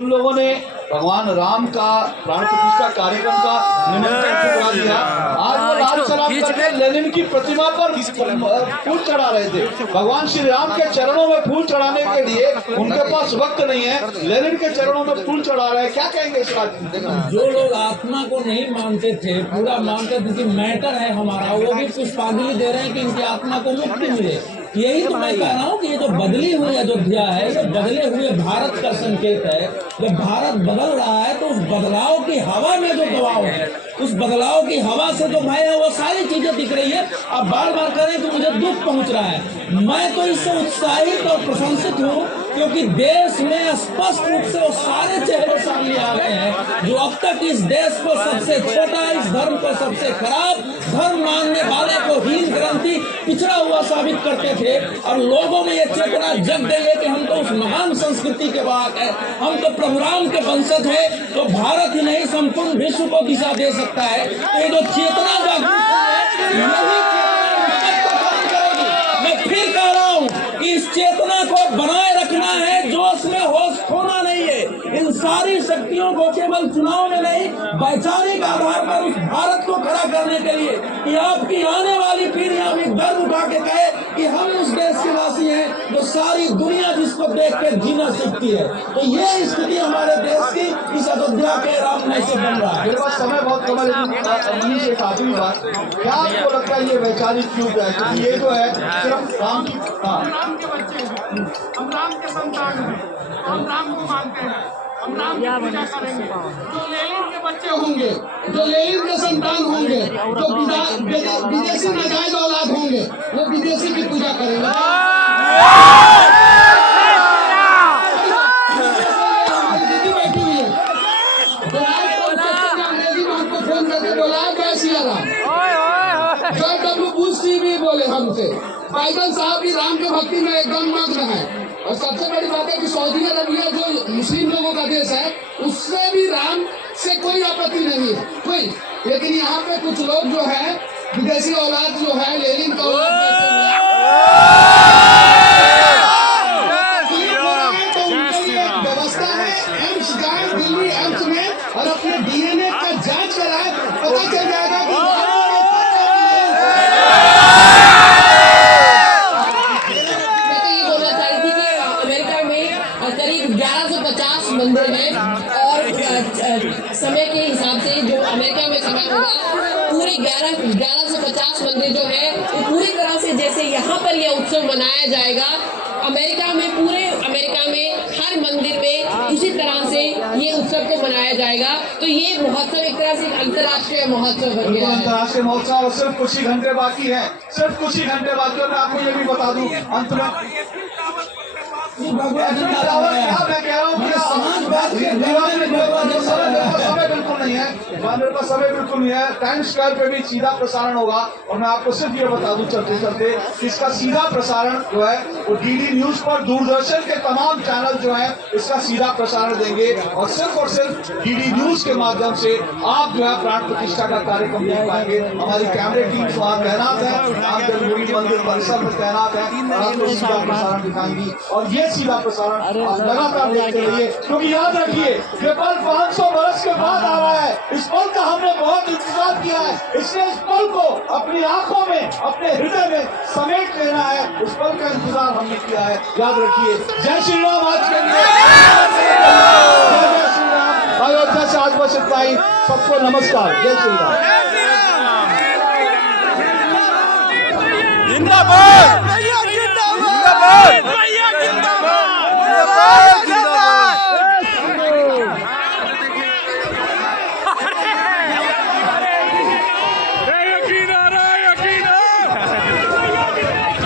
उन लोगों ने भगवान राम का प्राण प्रतिष्ठा कार्यक्रम का निमंत्रण ठुकरा दिया। आज वो लाल सलाम करके लेनिन की प्रतिमा पर फूल चढ़ा रहे थे। भगवान श्री राम के चरणों में फूल चढ़ाने के लिए उनके पास वक्त नहीं है, लेनिन के चरणों में फूल चढ़ा रहे हैं। क्या कहेंगे इस बात? जो लोग आत्मा को नहीं मानते थे, पूरा मानते थे कि मैटर है हमारा, वो भी पुष्पांजलि दे रहे हैं कि इनकी आत्मा को मुक्ति मिले। यही तो मैं कह रहा हूँ कि ये जो बदली हुई अयोध्या है, ये बदले हुए भारत का संकेत है। जब भारत बदल रहा है तो उस बदलाव की हवा में जो दबाव है, उस बदलाव की हवा से जो भय है, वो सारी चीजें दिख रही है। अब बार बार करें तो मुझे दुख पहुंच रहा है। मैं तो इससे उत्साहित और प्रशंसित हूँ क्योंकि देश में स्पष्ट रूप से वो सारे चेहरे सामने आ गए हैं जो अब तक इस देश को सबसे छोटा, इस धर्म को सबसे खराब, धर्म मानने वाले को हीन ग्रंथि, पिछड़ा हुआ साबित करते थे। और लोगों में ये चेतना जग गई है कि हम तो उस महान संस्कृति के वाहक है, हम तो प्रभु राम के वंशज है। तो भारत ही नहीं, संपूर्ण विश्व को दिशा दे सकता है। तो ये जो चेतना जागृत है, मैं फिर कह रहा हूँ कि इस चेतना को बनाए रखना है, जोश में होश खोना नहीं है। इन सारी शक्तियों को केवल चुनाव में नहीं, वैचारिक आधार पर उस भारत को खड़ा करने के लिए कि आपकी आने वाली पीढ़ियां भी गर्व उठा के कहे कि हम उस देश के वासी हैं जो सारी दुनिया जिसको देख के जीना सीखती है। तो ये स्थिति हमारे देश की इस अयोध्या के राममय से बन रहा है। मेरे पास समय बहुत कम है, लेकिन एक आखिरी बात, क्या आपको लगता है ये वैचारिक युग है? क्योंकि ये जो है सिर्फ राम की, राम के बच्चे हैं, हम राम के संतान हैं, हम राम को मानते हैं, हम राम की पूजा करेंगे। जो लेनिन के बच्चे होंगे, जो लेनिन के संतान होंगे, जो विदेशी नाजायज औलाद होंगे, वो विदेशी की पूजा करेंगे। दीदी बैठी हुई है, अंग्रेजी में हमको फोन करके बोला जय Siya Ram. George W Bush ji भी बोले हमसे, बाइडन साहब भी राम के भक्ति में एकदम मग्न है। और सबसे बड़ी बात है कि सऊदी अरबिया जो मुस्लिम लोगों का देश है, उससे भी राम से कोई आपत्ति नहीं है कोई। लेकिन यहाँ पे कुछ लोग जो है, विदेशी औलाद जो है, लेनिन का औलाद व्यवस्था है, एम्स जाए दिल्ली एम्स में और अपने DNA का जांच कराए, पता चल जाएगा कि करीब 1150 मंदिर हैं और समय के हिसाब से जो अमेरिका में समय होगा, पूरे 1150 मंदिर जो है वो पूरी तरह से जैसे यहाँ पर यह उत्सव मनाया जाएगा, अमेरिका में, पूरे अमेरिका में हर मंदिर में उसी तरह से ये उत्सव को मनाया जाएगा। तो ये महोत्सव एक तरह से अंतर्राष्ट्रीय महोत्सव बन गया है। अंतर्राष्ट्रीय महोत्सव और सिर्फ कुछ ही घंटे बाकी है, सिर्फ कुछ ही घंटे बाकी है। मैं आपको ये भी बता दूं अंत में, मैं कह रहा हूँ समय बिल्कुल नहीं है, मेरे पास समय बिल्कुल नहीं है। टाइम्स स्क्वायर पे भी सीधा प्रसारण होगा और मैं आपको सिर्फ ये बता दूं चलते चलते, इसका सीधा प्रसारण जो है वो डीडी न्यूज पर, दूरदर्शन के तमाम चैनल जो है इसका सीधा प्रसारण देंगे और सिर्फ डीडी न्यूज के माध्यम से आप जो है प्राण प्रतिष्ठा का कार्यक्रम देख पाएंगे। हमारी कैमरे टीम वहाँ तैनात है, आप जन्मभूमि मंदिर परिसर में तैनात है और आपको सीधा प्रसारण दिखाएंगी। और ये सीधा प्रसारण आप लगातार देखते रहिए, क्योंकि याद रखिए ये पल 500 वर्ष के बाद आ रहा है। इस पल का हमने बहुत इंतजार किया है, इसलिए इस पल को अपनी आंखों में, अपने हृदय में समेट लेना है। उस पल का इंतजार हमने किया है, याद रखिए। जय श्री राम। आज के लिए जय श्री राम। अयोध्या से आज बस इतना ही। सबको नमस्कार। जय श्री राम।